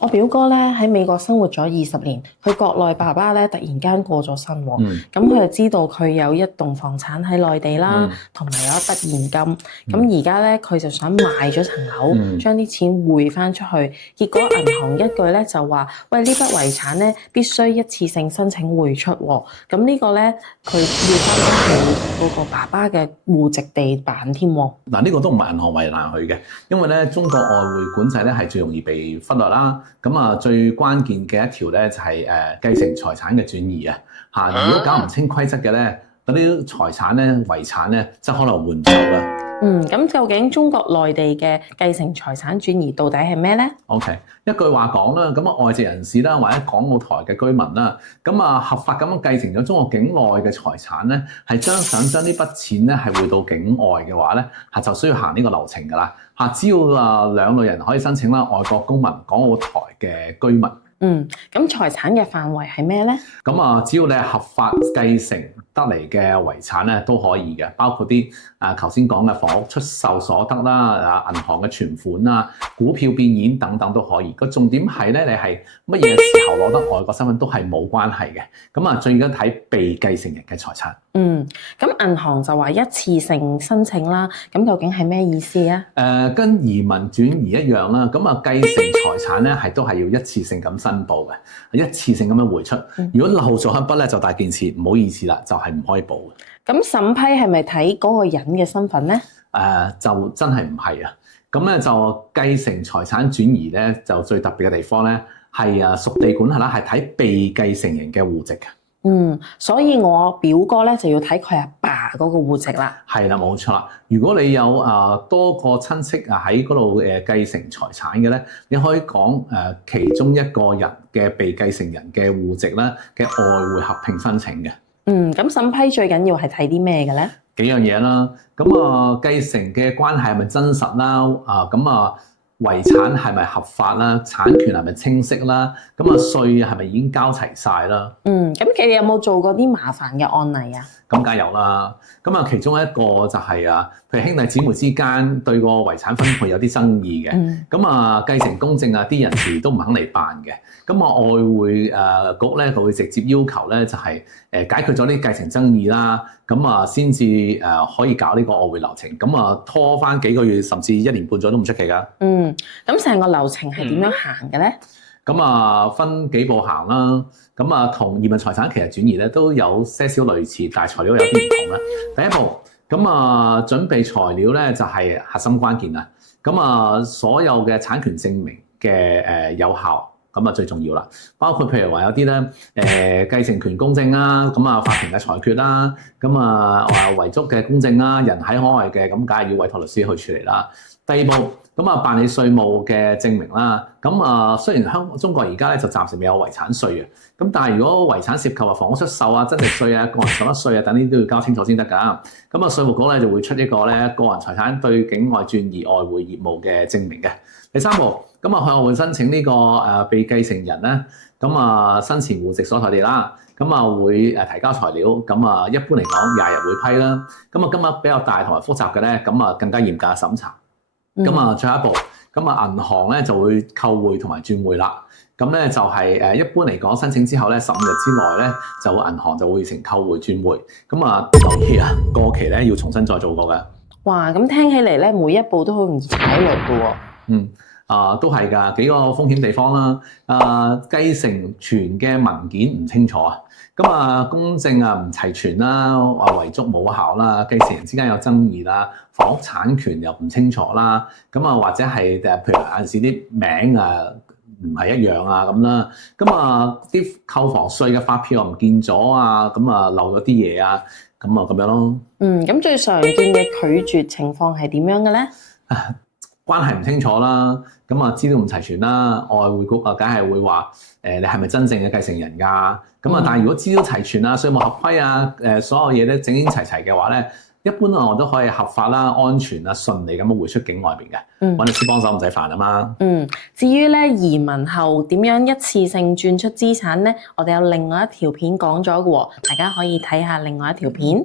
我表哥咧喺美國生活咗20年，佢國內爸爸咧突然間過咗身喎，咁佢就知道佢有一棟房產喺內地啦，同埋有一筆現金，咁而家咧佢就想賣咗層樓，將啲錢匯翻出去，結果銀行一句咧就話：喂，呢筆遺產咧必須一次性申請匯出喎，咁呢個咧佢要翻返去嗰個爸爸嘅戶籍地辦添喎。嗱，呢個都唔係銀行為難佢嘅，因為咧中國外匯管制咧係最容易被忽略啦。咁啊，最關鍵嘅一條咧就係繼承財產嘅轉移啊嚇。如果搞唔清規則嘅咧，嗰啲財產咧遺產咧，即係可能換唔走啦。咁究竟中國內地嘅繼承財產轉移到底係咩咧？OK，一句話講啦，咁啊外籍人士啦，或者港澳台嘅居民啦，咁啊合法咁樣繼承咗中國境內嘅財產咧，係想將呢筆錢咧係匯到境外嘅話咧，係就需要行呢個流程㗎啦。嚇，只要兩類人可以申請啦，外國公民、港澳台嘅居民。咁財產嘅範圍係咩咧？咁啊，只要你係合法繼承得嚟嘅遺產咧，都可以嘅，包括啲頭先講嘅房屋出售所得啦、銀行嘅存款啦、股票變現等等都可以。個重點係咧，你係乜嘢時候攞得外國身份都係冇關係嘅。咁啊，最緊睇被繼承人嘅財產。咁銀行就話一次性申請啦，咁究竟係咩意思啊？跟移民轉移一樣啦，咁啊繼承財產咧都係要一次性咁申報嘅，一次性咁樣匯出。如果漏咗一筆咧，就大件事，唔好意思啦，就係唔可以報嘅。咁審批係咪睇嗰個人嘅身份咧？就真係唔係啊。咁咧就繼承財產轉移咧，就最特別嘅地方咧係屬地管轄啦，係睇被繼承人嘅戶籍嘅。所以我表哥咧就要睇佢阿爸嗰個戶籍啦。係啦，冇錯啦。如果你有多個親戚喺嗰度繼承財產嘅咧，你可以講其中一個人嘅被繼承人嘅戶籍咧嘅外匯合併申請嘅。咁審批最緊要係睇啲咩嘅咧？幾樣嘢啦。咁繼承嘅關係係咪真實啦？遺產係咪合法啦？產權係咪清晰啦？稅係咪已經交齊晒啦？咁你哋有冇做過啲麻煩嘅案例啊？咁梗係有啦。其中一個就係譬如兄弟姊妹之間對個遺產分配有啲爭議嘅。繼承公證啲人士都唔肯嚟辦嘅。外匯局咧，佢會直接要求咧，就係解決咗啲繼承爭議啦。先至可以搞呢個外匯流程。拖翻幾個月甚至1年半載都唔出奇㗎。咁成個流程係點樣行嘅咧？分幾步行啦。同移民財產其實轉移咧都有些少類似，但係材料有啲唔同啦。第一步，準備材料咧就係核心關鍵啦。所有嘅產權證明嘅有效，最重要啦。包括譬如話有啲咧繼承權公證啦，法庭嘅裁決啦，遺囑嘅公證啦，人喺海外嘅梗係要委託律師去處理啦。第二步，辦理稅務嘅證明啦。雖然中國而家咧就暫時未有遺產稅嘅，但係如果遺產涉及房屋出售增值稅個人所得稅等呢啲都要交清楚先得㗎。稅務局咧就會出一個咧個人財產對境外轉移外匯業務嘅證明嘅。第三步，向我會申請呢個被繼承人咧，生前戶籍所在地啦。會提交材料，一般嚟講20日會批啦。金額比較大同埋複雜嘅咧，更加嚴格嘅審查。最後一步，銀行咧就會扣匯同埋轉匯啦。就係一般嚟講，申請之後咧15日之內咧，銀行就會成扣匯轉匯。留意過期咧要重新再做過嘅。哇，咁聽起嚟咧，每一步都好容易踩雷嘅喎。都係㗎，幾個風險地方啦。繼承權嘅文件唔清楚公證唔齊全啦，遺囑冇效啦，繼承人之間有爭議啦，房屋產權又唔清楚啦，或者係譬如有陣時啲名唔係一樣咁啦，啲購房稅嘅發票又唔見咗漏咗啲嘢咁樣咯。咁最常見嘅拒絕情況係點樣嘅咧？關係唔清楚啦，資料唔齊全啦，外匯局梗係會話你係咪真正嘅繼承人㗎？但係如果資料齊全稅務合規所有嘢咧整整齊齊嘅話咧，一般我都可以合法啦、安全順利咁樣匯出境外邊嘅，揾律師幫手唔使煩啊嘛。至於咧移民後點樣一次性轉出資產咧，我哋有另外一條片講咗嘅喎，大家可以睇下另外一條片。